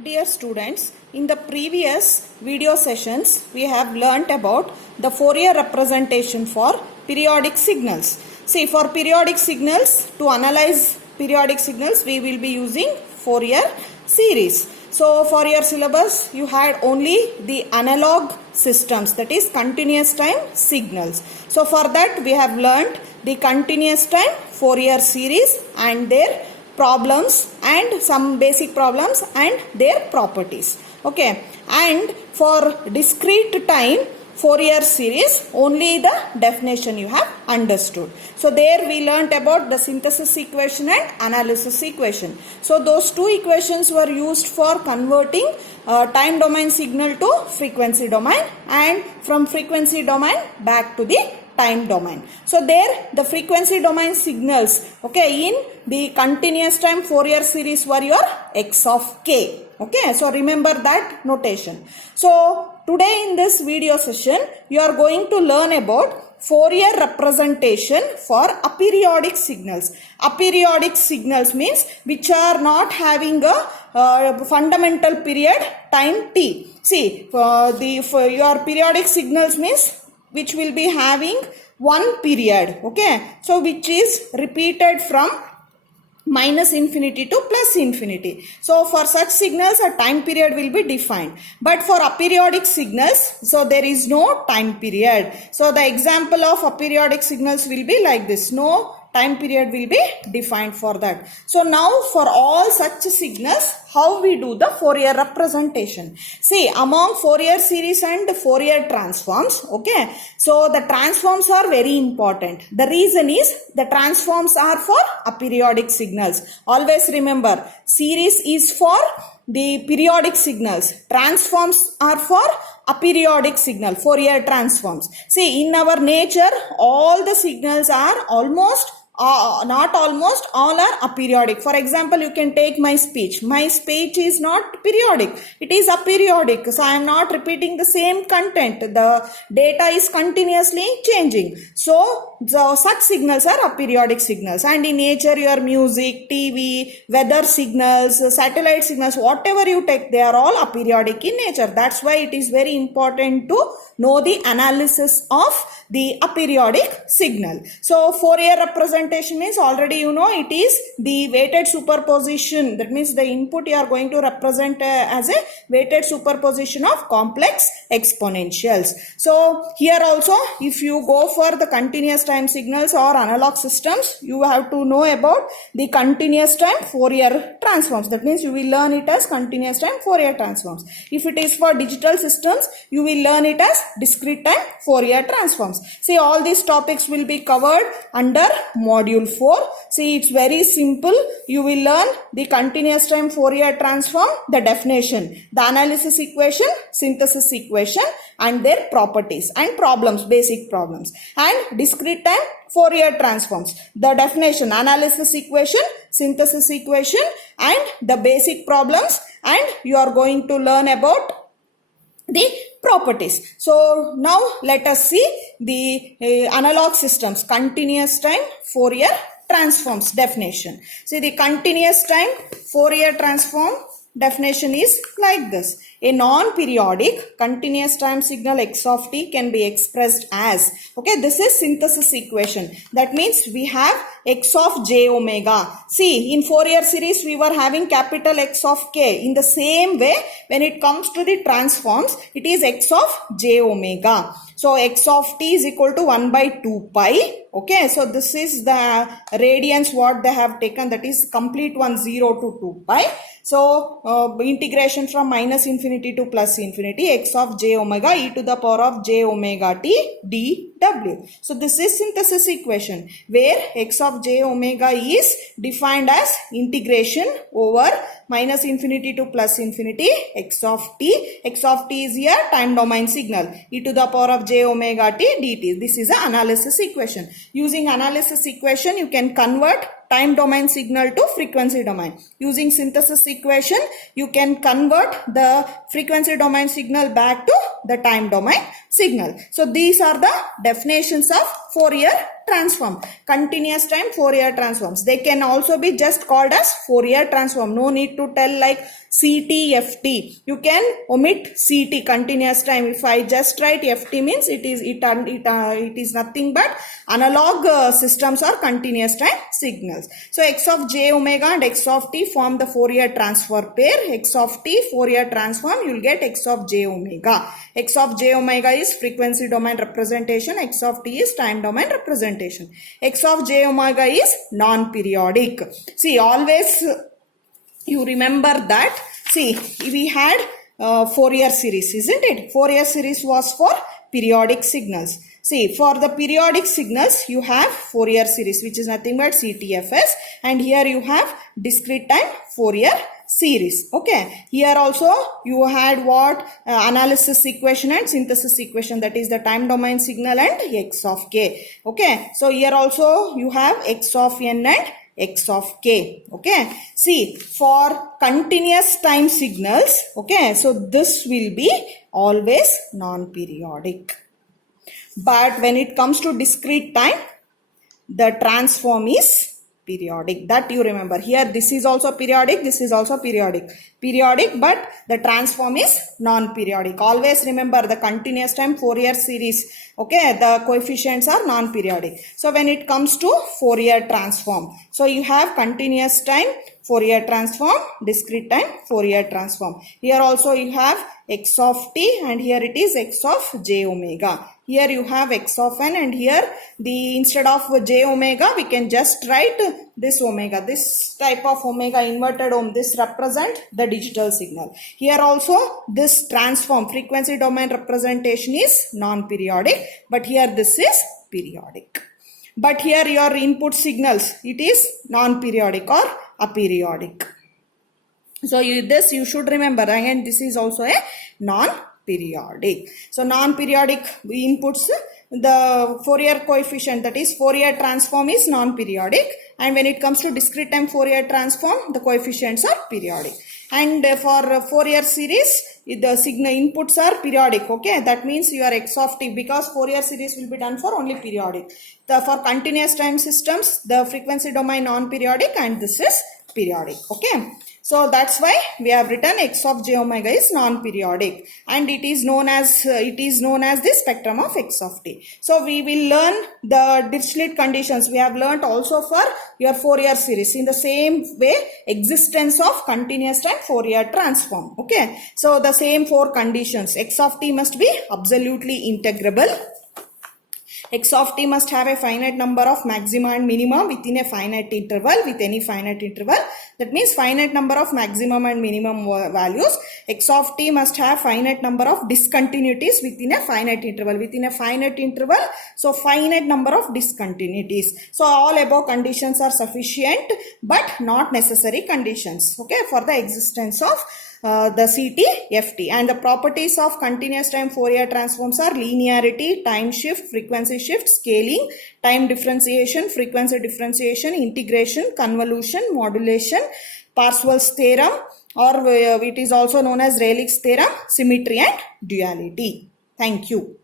Dear students, in the previous video sessions, we have learnt about the Fourier representation for periodic signals. See, for periodic signals, to analyze periodic signals, we will be using Fourier series. So, for your syllabus, you had only the analog systems, that is continuous time signals. So, for that, we have learnt the continuous time Fourier series and their problems and some basic problems and their properties. Okay, and for discrete time Fourier series, only the definition you have understood. So there we learnt about the synthesis equation and analysis equation. So those two equations were used for converting time domain signal to frequency domain and from frequency domain back to the time domain. So there the frequency domain signals, okay, in the continuous time Fourier series were your x of k. Okay, so remember that notation. So today in this video session you are going to learn about Fourier representation for aperiodic signals. Aperiodic signals means which are not having a fundamental period time t. See, your periodic signals means which will be having one period, okay, so which is repeated from minus infinity to plus infinity. So for such signals a time period will be defined, but for aperiodic signals, so there is no time period. So the example of aperiodic signals will be like this, no time period will be defined for that. So now for all such signals, how we do the Fourier representation? See, among Fourier series and Fourier transforms, okay, so the transforms are very important. The reason is the transforms are for aperiodic signals. Always remember, series is for the periodic signals, transforms are for aperiodic signal, Fourier transforms. See, in our nature, all the signals are almost not almost, all are aperiodic. For example, you can take my speech. My speech is not periodic. It is aperiodic. So I am not repeating the same content. The data is continuously changing. So such signals are aperiodic signals. And in nature, your music, TV, weather signals, satellite signals, whatever you take, they are all aperiodic in nature. That's why it is very important to know the analysis of the aperiodic signal. So Fourier representation means already you know it is the weighted superposition. That means the input you are going to represent as a weighted superposition of complex exponentials. So here also if you go for the continuous time signals or analog systems, you have to know about the continuous time Fourier transforms. That means you will learn it as continuous time Fourier transforms. If it is for digital systems, you will learn it as discrete time Fourier transforms. See, all these topics will be covered under module 4. See, it's very simple. You will learn the continuous time Fourier transform, the definition, the analysis equation, synthesis equation and their properties and problems, basic problems, and discrete time Fourier transforms, the definition, analysis equation, synthesis equation and the basic problems, and you are going to learn about the properties. So now let us see the analog systems, continuous time Fourier transforms definition. See, the continuous time Fourier transform definition is like this. A non-periodic continuous time signal x of t can be expressed as, okay, this is synthesis equation. That means we have x of j omega. See, in Fourier series we were having capital X of k. In the same way, when it comes to the transforms, it is x of j omega. So x of t is equal to 1 by 2 pi. Okay, so this is the radians what they have taken, that is complete one, 0 to 2 pi. So integration from minus infinity to plus infinity, x of j omega e to the power of j omega t dw. So this is synthesis equation where x of j omega is defined as integration over minus infinity to plus infinity x of t. X of t is here time domain signal, e to the power of j omega t dt. This is an analysis equation. Using analysis equation, you can convert time domain signal to frequency domain. Using synthesis equation, you can convert the frequency domain signal back to the time domain signal. So these are the definitions of Fourier transform. Continuous time Fourier transforms. They can also be just called as Fourier transform. No need to tell like CTFT. You can omit CT, continuous time. If I just write FT means it is nothing but analog systems or continuous time signals. So x of j omega and x of t form the Fourier transfer pair. X of t Fourier transform, you will get x of j omega. X of j omega is frequency domain representation. X of t is time domain representation. X of j omega is non-periodic. See, always you remember that. See, we had Fourier series, isn't it? Fourier series was for periodic signals. See, for the periodic signals, you have Fourier series, which is nothing but CTFS, and here you have discrete time Fourier series. Okay, here also you had what? Analysis equation and synthesis equation, that is the time domain signal and x of k. Okay, so here also you have x of n and x of k. Okay, see, for continuous time signals, okay, so this will be always non-periodic. But when it comes to discrete time, the transform is periodic. That you remember. Here this is also periodic, this is also periodic. Periodic, but the transform is non-periodic. Always remember the continuous time Fourier series. Okay, the coefficients are non-periodic. So when it comes to Fourier transform, so you have continuous time Fourier transform, discrete time Fourier transform. Here also you have x of t and here it is x of j omega. Here you have x of n and here instead of j omega we can just write this omega. This type of omega, inverted this represent the digital signal. Here also this transform frequency domain representation is non-periodic, but here this is periodic. But here your input signals, it is non-periodic or aperiodic. So this you should remember, and this is also a non-periodic. So non-periodic inputs, the Fourier coefficient, that is Fourier transform, is non-periodic, and when it comes to discrete time Fourier transform, the coefficients are periodic. And for Fourier series, the signal inputs are periodic. Okay, that means your x of t, because Fourier series will be done for only periodic. For continuous time systems, the frequency domain non-periodic and this is periodic. Okay, so that's why we have written x of j omega is non-periodic, and it is known as the spectrum of x of t. So we will learn the Dirichlet conditions. We have learnt also for your Fourier series. In the same way, existence of continuous time Fourier transform. Okay, so the same four conditions. X of t must be absolutely integrable. X of t must have a finite number of maxima and minima within a finite interval, with any finite interval. That means finite number of maximum and minimum values. X of t must have finite number of discontinuities within a finite interval. Within a finite interval, so finite number of discontinuities. So all above conditions are sufficient, but not necessary conditions. Okay, for the existence of the CTFT. And the properties of continuous time Fourier transforms are linearity, time shift, frequency shift, scaling, time differentiation, frequency differentiation, integration, convolution, modulation, Parseval's theorem, or it is also known as Rayleigh's theorem, symmetry and duality. Thank you.